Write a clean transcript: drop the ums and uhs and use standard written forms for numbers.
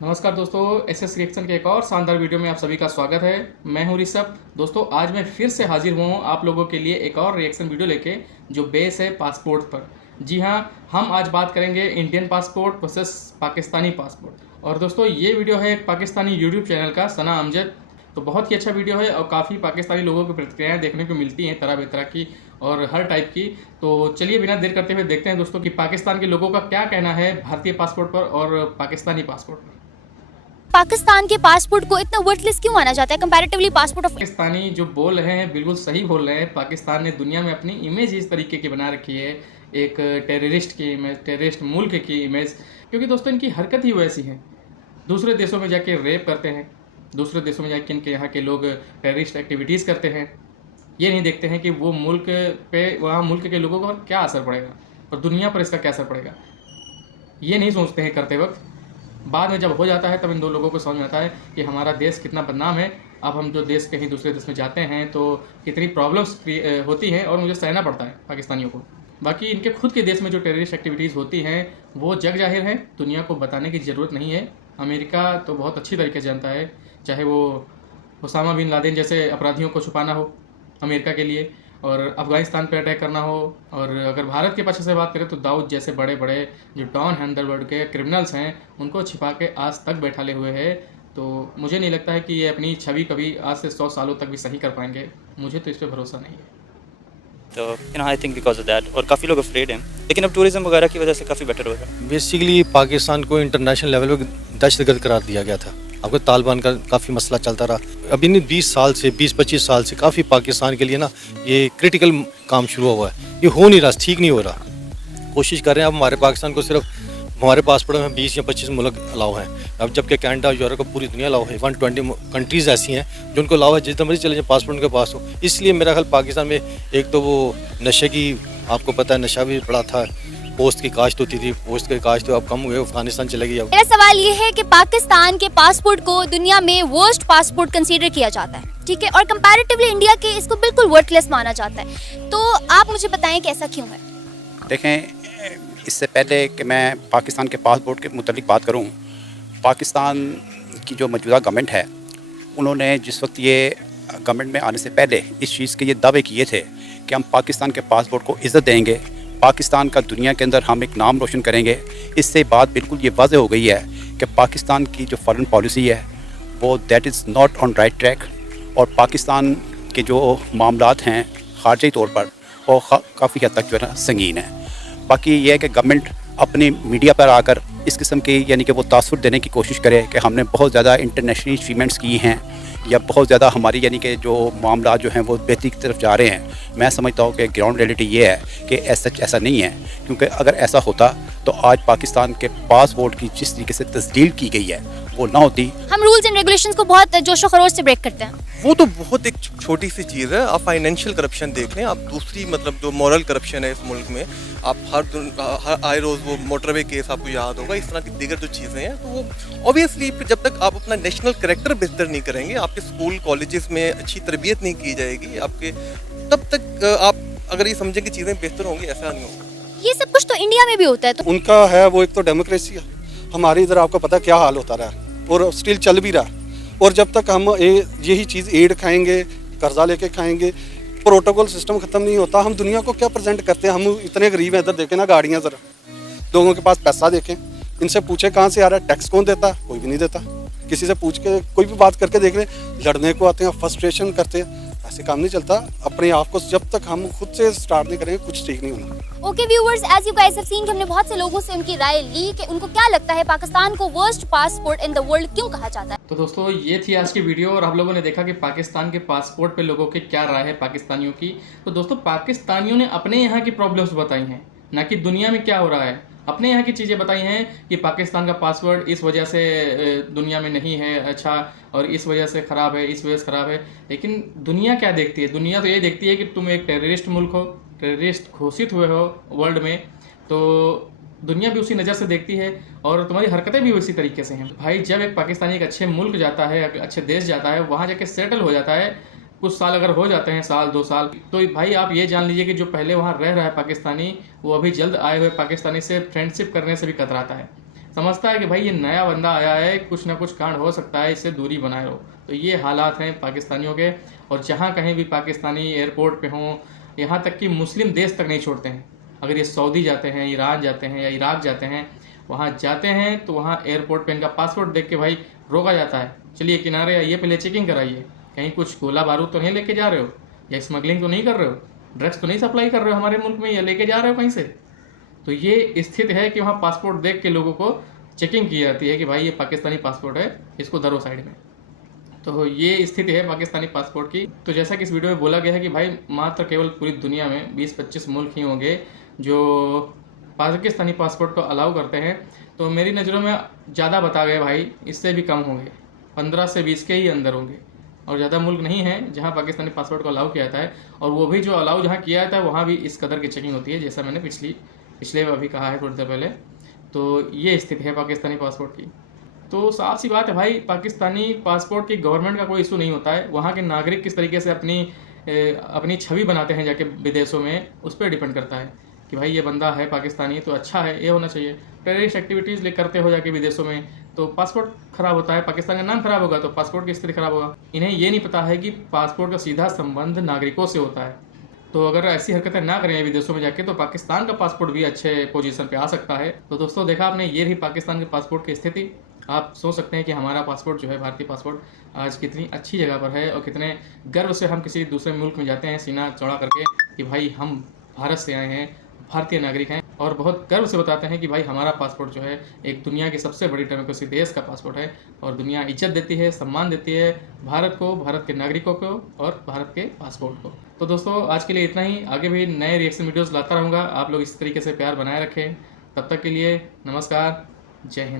नमस्कार दोस्तों, SS reaction के एक और शानदार वीडियो में आप सभी का स्वागत है। मैं हूं ऋषभ। दोस्तों, आज मैं फिर से हाजिर हुआ हूं आप लोगों के लिए एक और रिएक्शन वीडियो लेके, जो बेस है पासपोर्ट पर। जी हां, हम आज बात करेंगे Indian passport versus Pakistani passport. और दोस्तों, ये वीडियो है एक पाकिस्तानी यूट्यूब चैनल का, सना अमजद। तो बहुत ही अच्छा वीडियो है और काफ़ी पाकिस्तानी लोगों की प्रतिक्रियाएँ देखने को मिलती हैं, तरह बेतरह की और हर टाइप की। तो चलिए बिना देर करते हुए देखते हैं दोस्तों कि पाकिस्तान के लोगों का क्या कहना है भारतीय पासपोर्ट पर और पाकिस्तानी पासपोर्ट पर। पाकिस्तान के पासपोर्ट को इतना वर्थलेस क्यों माना जाता है कंपैरेटिवली पासपोर्ट ऑफ पाकिस्तानी जो बोल रहे हैं बिल्कुल सही बोल रहे हैं। पाकिस्तान ने दुनिया में अपनी इमेज इस तरीके की बना रखी है, एक टेररिस्ट की इमेज, टेररिस्ट मुल्क की इमेज। क्योंकि दोस्तों इनकी हरकत ही वैसी है, दूसरे देशों में जाके रेप करते हैं, दूसरे देशों में जाके इनके यहाँ के लोग टेररिस्ट एक्टिविटीज़ करते हैं। ये नहीं देखते हैं कि वो मुल्क पे, वहाँ मुल्क के लोगों पर क्या असर पड़ेगा और दुनिया पर इसका क्या असर पड़ेगा। ये नहीं सोचते हैं करते वक्त। बाद में जब हो जाता है तब इन दो लोगों को समझ में आता है कि हमारा देश कितना बदनाम है। अब हम जो देश कहीं दूसरे देश में जाते हैं तो कितनी प्रॉब्लम्स होती हैं और मुझे सहना पड़ता है पाकिस्तानियों को। बाकी इनके खुद के देश में जो टेररिस्ट एक्टिविटीज़ होती हैं वो जग जाहिर है, दुनिया को बताने की ज़रूरत नहीं है। अमेरिका तो बहुत अच्छी तरीके से जानता है, चाहे वो ओसामा बिन लादेन जैसे अपराधियों को छुपाना हो अमेरिका के लिए, और अफ़गानिस्तान पे अटैक करना हो, और अगर भारत के पक्ष से बात करें तो दाऊद जैसे बड़े बड़े जो डॉन हैं अंडरवर्ल्ड के क्रिमिनल्स हैं, उनको छिपा के आज तक बैठाले हुए हैं। तो मुझे नहीं लगता है कि ये अपनी छवि कभी आज से 100 सालों तक भी सही कर पाएंगे। मुझे तो इस पर भरोसा नहीं है। तो I think because of that, और काफ़ी लोग अफ्रेड हैं, लेकिन अब टूरिज्म वगैरह की वजह से काफ़ी बेटर हो रहा है। बेसिकली पाकिस्तान को इंटरनेशनल लेवल पे दहशतगर्द करार दिया गया था। आपको तालिबान का काफ़ी मसला चलता रहा। अभी नहीं 20 साल से 20-25 साल से काफ़ी पाकिस्तान के लिए ना ये क्रिटिकल काम शुरू हुआ है। ये हो नहीं रहा, ठीक नहीं हो रहा। कोशिश कर रहे हैं अब हमारे पाकिस्तान को सिर्फ हमारे पासपोर्ट में 20 या 25 मुल्क अलाउ हैं। अब जबकि कनाडा, यूरोप को पूरी दुनिया अलाउ है। 120 कंट्रीज़ ऐसी हैं जो उनको अलाउ है, जितना मर्जी चले जाए पासपोर्ट उनके पास हो। इसलिए मेरा ख्याल पाकिस्तान में एक तो वो नशे की, आपको पता है नशा भी बड़ा था, पोस्ट की काश्त होती थी, पोस्ट की काश्त तो अब कम हुए, अफगानिस्तान चले गई। अब मेरा सवाल ये है कि पाकिस्तान के पासपोर्ट को दुनिया में वर्स्ट पासपोर्ट कंसीडर किया जाता है, ठीक है, और कंपैरेटिवली इंडिया के इसको बिल्कुल वर्थलेस माना जाता है। तो आप मुझे बताएं कि ऐसा क्यों है? देखें, इससे पहले कि मैं पाकिस्तान के पासपोर्ट के मुतालिक बात करूं, पाकिस्तान की जो मौजूदा गवर्नमेंट है, उन्होंने जिस वक्त ये गवर्नमेंट में आने से पहले इस चीज़ के ये दावे किए थे कि हम पाकिस्तान के पासपोर्ट को इज़्ज़त देंगे, पाकिस्तान का दुनिया के अंदर हम एक नाम रोशन करेंगे। इससे बात बिल्कुल ये वाज़ेह हो गई है कि पाकिस्तान की जो फॉरेन पॉलिसी है वो that is not on right track, और पाकिस्तान के जो मामलात हैं ख़ारजी तौर पर वो काफ़ी हद तक जो है ना संगीन है। बाकी ये है कि गवर्नमेंट अपनी मीडिया पर आकर इस किस्म की यानी कि वो तासुर देने की कोशिश करे कि हमने बहुत ज़्यादा इंटरनेशनल अचीवमेंट्स की हैं या बहुत ज़्यादा हमारी यानी कि जो मामला जो हैं वो बेहतरी की तरफ जा रहे हैं। मैं समझता हूँ कि ग्राउंड रियलिटी ये है कि ऐसा नहीं है, क्योंकि अगर ऐसा होता तो आज पाकिस्तान के पासपोर्ट की जिस तरीके से तस्दील की गई है वो ना होती। हम रूल्स एंड रेगुलेशंस को बहुत जोशो खरोश से ब्रेक करते हैं। वो तो बहुत एक छोटी सी चीज़ है। आप फाइनेंशियल करप्शन देख लें, आप दूसरी मतलब जो मॉरल करप्शन है इस मुल्क में, आप हर आए रोज़ वो मोटरवे केस आपको याद होगा, इस तरह की दीगर जो चीज़ें हैं, तो वो ऑब्वियसली जब तक आप अपना नेशनल कैरेक्टर बेहतर नहीं करेंगे, आपके स्कूल कॉलेजेस में अच्छी तरबियत नहीं की जाएगी आपके, तब तक आप अगर ये समझें कि चीज़ें बेहतर होंगी, ऐसा नहीं होगा। ये सब कुछ तो इंडिया में भी होता है। तो उनका है वो एक तो डेमोक्रेसी है, हमारे इधर आपको पता क्या हाल होता रहा और स्टिल चल भी रहा। और जब तक हम यही चीज़ एड खाएंगे, कर्जा लेके खाएंगे, प्रोटोकॉल सिस्टम ख़त्म नहीं होता, हम दुनिया को क्या प्रेजेंट करते हैं? हम इतने गरीब हैं, इधर देखें ना गाड़ियाँ, ज़रा लोगों के पास पैसा देखें, इनसे पूछे कहाँ से आ रहा है, टैक्स कौन देता? कोई भी नहीं देता। किसी से पूछ के कोई भी बात करके देख लें, लड़ने को आते हैं, फ्रस्ट्रेशन करते हैं। ऐसे काम नहीं चलता। अपने आप को जब तक हम खुद से स्टार्ट नहीं करेंगे कुछ ठीक नहीं होना। Okay viewers, as you guys have seen कि हमने बहुत से लोगों से उनकी राय ली कि उनको क्या लगता है पाकिस्तान को worst passport in the world क्यों कहा जाता है। तो दोस्तों, ये थी आज की वीडियो और आप लोगों ने देखा कि पाकिस्तान के पासपोर्ट पे लोगों की क्या राय है पाकिस्तानियों की। तो दोस्तों, पाकिस्तानियों ने अपने यहाँ की प्रॉब्लम्स बताई हैं, ना कि दुनिया में क्या हो रहा है। अपने यहाँ की चीज़ें बताई हैं कि पाकिस्तान का पासवर्ड इस वजह से दुनिया में नहीं है अच्छा, और इस वजह से ख़राब है, इस वजह से ख़राब है। लेकिन दुनिया क्या देखती है? दुनिया तो ये देखती है कि तुम एक टेररिस्ट मुल्क हो, टेररिस्ट घोषित हुए हो वर्ल्ड में, तो दुनिया भी उसी नज़र से देखती है और तुम्हारी हरकतें भी उसी तरीके से हैं। भाई, जब एक पाकिस्तानी एक अच्छे मुल्क जाता है, अच्छे देश जाता है, वहाँ जाके सेटल हो जाता है, कुछ साल अगर हो जाते हैं, साल 2 साल, तो भाई आप ये जान लीजिए कि जो पहले वहाँ रह रहा है पाकिस्तानी, वो अभी जल्द आए हुए पाकिस्तानी से फ्रेंडशिप करने से भी कतराता है। समझता है कि भाई ये नया बंदा आया है, कुछ ना कुछ कांड हो सकता है, इससे दूरी बनाए रहो। तो ये हालात हैं पाकिस्तानियों के, और जहाँ कहीं भी पाकिस्तानी एयरपोर्ट पे हों, यहाँ तक कि मुस्लिम देश तक नहीं छोड़ते हैं। अगर ये सऊदी जाते हैं, ईरान जाते हैं या इराक जाते हैं, वहाँ जाते हैं तो वहाँ एयरपोर्ट पे इनका पासपोर्ट देख के भाई रोका जाता है, चलिए किनारे आइए, पहले चेकिंग कराइए, कहीं कुछ गोला बारूद तो नहीं लेके जा रहे हो, या स्मगलिंग तो नहीं कर रहे हो, ड्रग्स तो नहीं सप्लाई कर रहे हो हमारे मुल्क में, या लेके जा रहे हो कहीं से। तो ये स्थिति है कि वहाँ पासपोर्ट देख के लोगों को चेकिंग की जाती है कि भाई ये पाकिस्तानी पासपोर्ट है, इसको धरो साइड में। तो ये स्थिति है पाकिस्तानी पासपोर्ट की। तो जैसा कि इस वीडियो में बोला गया है कि भाई मात्र केवल पूरी दुनिया में 20-25 मुल्क ही होंगे जो पाकिस्तानी पासपोर्ट को अलाउ करते हैं। तो मेरी नज़रों में ज़्यादा बता गए भाई, इससे भी कम होंगे, 15 से 20 के ही अंदर होंगे, और ज़्यादा मुल्क नहीं है जहाँ पाकिस्तानी पासपोर्ट को अलाउ किया जाता है। और वो भी जो अलाउ जहाँ किया जाता है वहाँ भी इस कदर की चेकिंग होती है, जैसा मैंने पिछले अभी कहा है थोड़ी देर पहले। तो ये स्थिति है पाकिस्तानी पासपोर्ट की। तो साफ सी बात है भाई, पाकिस्तानी पासपोर्ट की गवर्नमेंट का कोई इशू नहीं होता है, वहाँ के नागरिक किस तरीके से अपनी छवि बनाते हैं जाके विदेशों में, उस पर डिपेंड करता है कि भाई ये बंदा है पाकिस्तानी तो अच्छा है, ये होना चाहिए। टेररिस्ट एक्टिविटीज़ करते हो जाके विदेशों में तो पासपोर्ट ख़राब होता है, पाकिस्तान का नाम ख़राब होगा तो पासपोर्ट की स्थिति ख़राब होगा। इन्हें ये नहीं पता है कि पासपोर्ट का सीधा संबंध नागरिकों से होता है। तो अगर ऐसी हरकतें ना करें विदेशों में जाके तो पाकिस्तान का पासपोर्ट भी अच्छे पोजीशन पे आ सकता है। तो दोस्तों देखा आपने, ये रही पाकिस्तान के पासपोर्ट की स्थिति। आप सोच सकते हैं कि हमारा पासपोर्ट जो है, भारतीय पासपोर्ट, आज कितनी अच्छी जगह पर है और कितने गर्व से हम किसी दूसरे मुल्क में जाते हैं सीना चौड़ा करके कि भाई हम भारत से आए हैं, भारतीय नागरिक हैं, और बहुत गर्व से बताते हैं कि भाई हमारा पासपोर्ट जो है एक दुनिया की सबसे बड़ी डेमोक्रेसी देश का पासपोर्ट है, और दुनिया इज्जत देती है, सम्मान देती है भारत को, भारत के नागरिकों को और भारत के पासपोर्ट को। तो दोस्तों आज के लिए इतना ही, आगे भी नए रिएक्शन वीडियोज़ लाता रहूँगा। आप लोग इस तरीके से प्यार बनाए रखें। तब तक के लिए नमस्कार, जय हिंद।